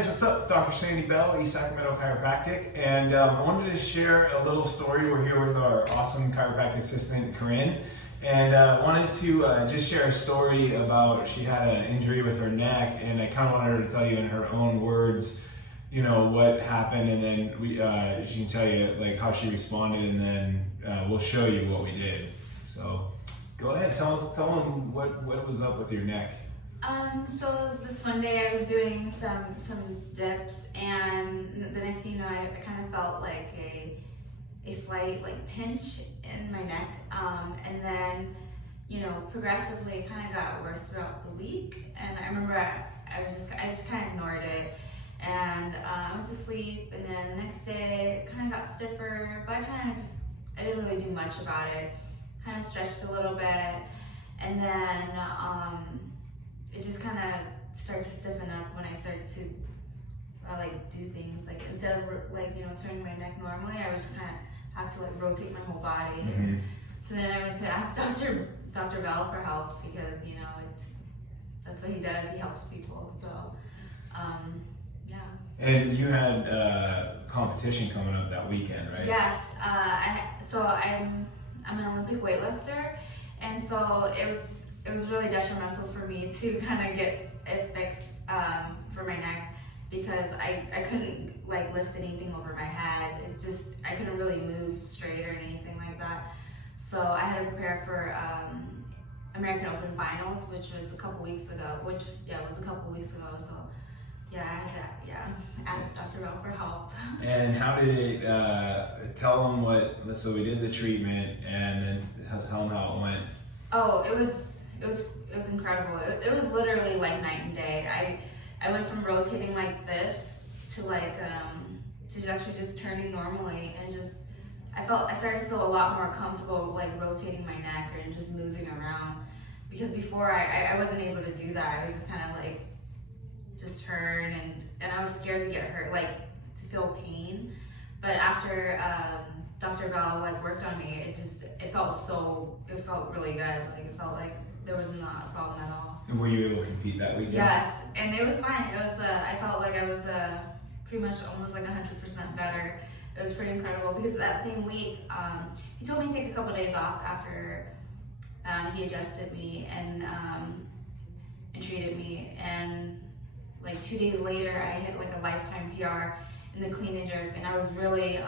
guys, what's up? It's Dr. Sandy Bell, East Sacramento Chiropractic, and I wanted to share a little story. We're here with our awesome chiropractic assistant, Corinne, and wanted to just share a story about, she had an injury with her neck, and I kind of wanted her to tell you in her own words, you know, what happened, and then she can tell you like how she responded, and then we'll show you what we did. So go ahead, tell them what was up with your neck. So this Monday I was doing some dips, and the next thing you know, I kind of felt like a slight like pinch in my neck, and then, you know, progressively it kind of got worse throughout the week. And I remember I just kind of ignored it, and I went to sleep, and then the next day it kind of got stiffer, but I didn't really do much about it. Kind of stretched a little bit, and then it just kind of started to stiffen up when I started to like do things like, instead of like, you know, turning my neck normally, I was kind of have to like rotate my whole body. Mm-hmm. So then I went to ask Dr. Bell for help, because, you know, that's what he does. He helps people. So yeah. And you had competition coming up that weekend, right? Yes. I'm an Olympic weightlifter, and so it was really detrimental for me to kind of get it fixed for my neck, because I couldn't like lift anything over my head. It's just, I couldn't really move straight or anything like that. So I had to prepare for American Open Finals, which was a couple weeks ago. So yeah, I had to ask Dr. Bell for help. And how did it, tell them so we did the treatment, and then tell them how it went. Oh, it was incredible. It was literally like night and day. I went from rotating like this to like to actually just turning normally, and just I started to feel a lot more comfortable like rotating my neck and just moving around, because before I wasn't able to do that. I was just kind of like just turn, and I was scared to get hurt, like to feel pain. But after Dr. Bell like worked on me, it felt really good. Like it felt like there was not a problem at all. And were you able to compete that weekend? Yes, and it was fine. It was I felt like I was pretty much almost like 100% better. It was pretty incredible, because that same week he told me to take a couple days off after he adjusted me and treated me, and like 2 days later I hit like a lifetime PR in the clean and jerk, and I was really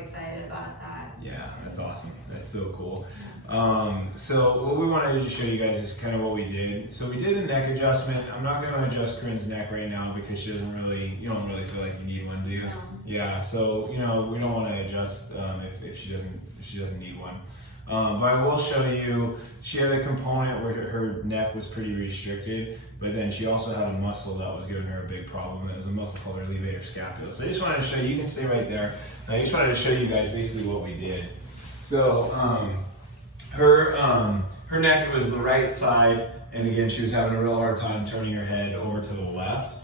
excited about that. Yeah, that's awesome. That's so cool. So what we wanted to show you guys is kind of what we did. So we did a neck adjustment. I'm not going to adjust Corinne's neck right now, because you don't really feel like you need one, do you? No. Yeah. So, you know, we don't want to adjust if she doesn't need one. But I will show you, she had a component where her neck was pretty restricted, but then she also had a muscle that was giving her a big problem. It was a muscle called her levator scapula. So I just wanted to show you, you can stay right there. I just wanted to show you guys basically what we did. So her neck was the right side, and again, she was having a real hard time turning her head over to the left.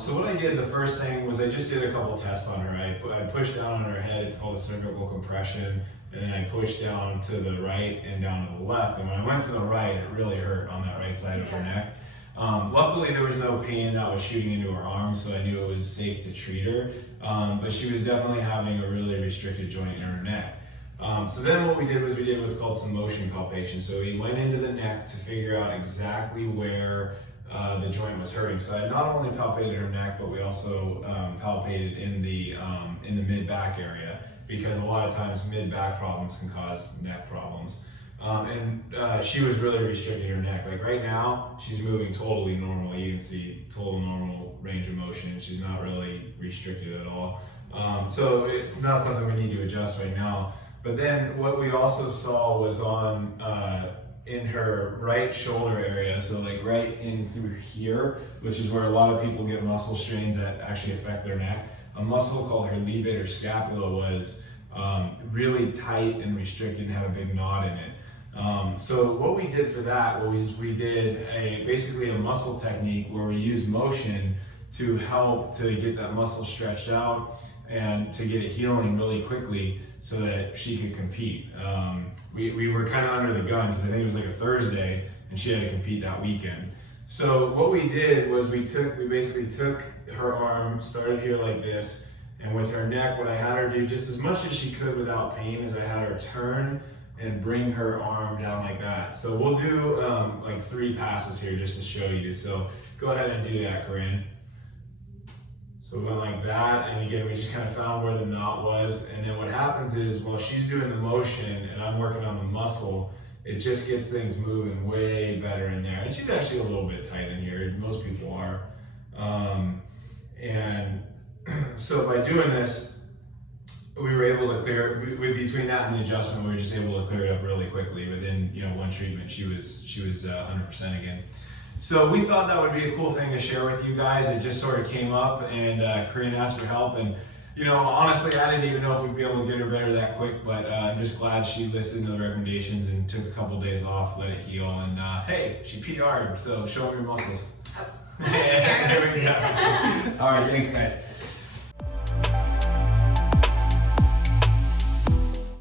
So what I did, the first thing was I just did a couple tests on her. I pushed down on her head, it's called a cervical compression, and then I pushed down to the right and down to the left. And when I went to the right, it really hurt on that right side of her neck. Luckily, there was no pain that was shooting into her arm, so I knew it was safe to treat her. But she was definitely having a really restricted joint in her neck. So then what we did was we did what's called some motion palpation. So we went into the neck to figure out exactly where the joint was hurting. So I not only palpated her neck, but we also palpated in the mid-back area, because a lot of times mid-back problems can cause neck problems. She was really restricting her neck. Like right now, she's moving totally normal. You can see total normal range of motion. She's not really restricted at all. So it's not something we need to adjust right now. But then what we also saw was in her right shoulder area, so like right in through here, which is where a lot of people get muscle strains that actually affect their neck. A muscle called her levator scapula was really tight and restricted and had a big knot in it. So what we did for that was we did basically a muscle technique where we use motion to help to get that muscle stretched out and to get it healing really quickly so that she could compete. We were kind of under the gun, because I think it was like a Thursday and she had to compete that weekend. So what we did was we basically took her arm, started here like this, and with her neck, what I had her do just as much as she could without pain is I had her turn and bring her arm down like that. So we'll do like 3 passes here just to show you. So go ahead and do that, Corinne. So we went like that, and again, we just kind of found where the knot was, and then what happens is, while she's doing the motion and I'm working on the muscle, it just gets things moving way better in there. And she's actually a little bit tight in here, most people are. And so by doing this, we were able to clear, between that and the adjustment, we were just able to clear it up really quickly. Within 1 treatment, she was 100% again. So we thought that would be a cool thing to share with you guys. It just sort of came up, and Corinne asked for help. And honestly, I didn't even know if we'd be able to get her better that quick, but I'm just glad she listened to the recommendations and took a couple days off, let it heal, and hey, she PR'd, so show them your muscles. Oh. There we go. All right, thanks guys.